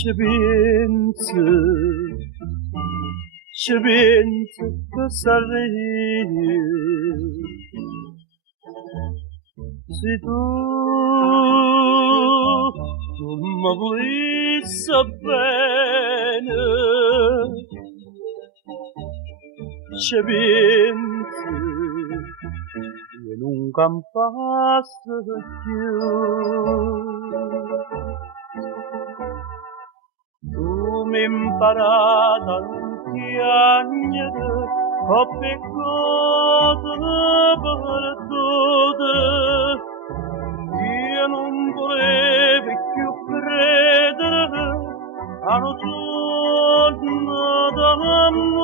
Scebenze che s'arredi, se tu non mi volessi bene, scebenze che non campasse più. Tu mi imparata a non piangere, ho peccato perduto, io non volevo più credere a un giorno d'amore.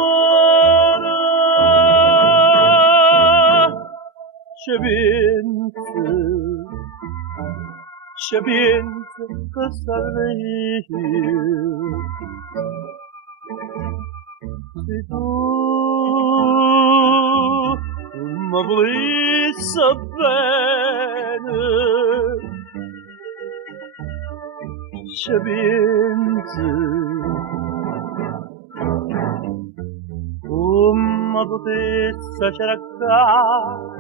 Scemenze che sarei se tu non mi volessi bene, scemenze come potessi cercare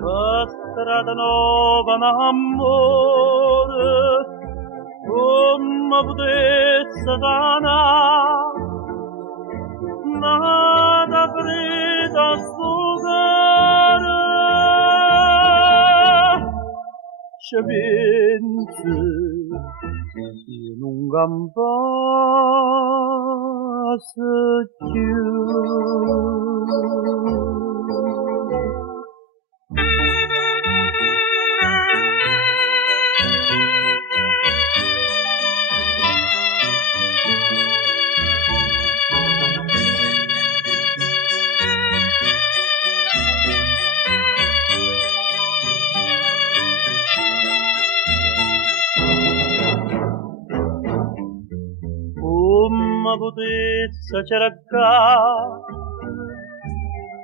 la strada nuova d'amore, come potessi danare nada frida sfogare. Scemenze che non campasse più. Come potessi cercare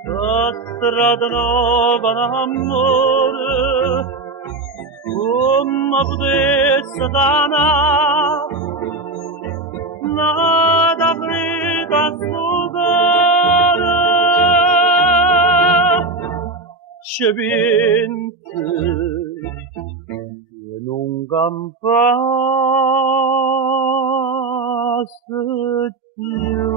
la strada nuova d'amore, come potessi danare nada frida sfogare. Scemenze che non campasse più.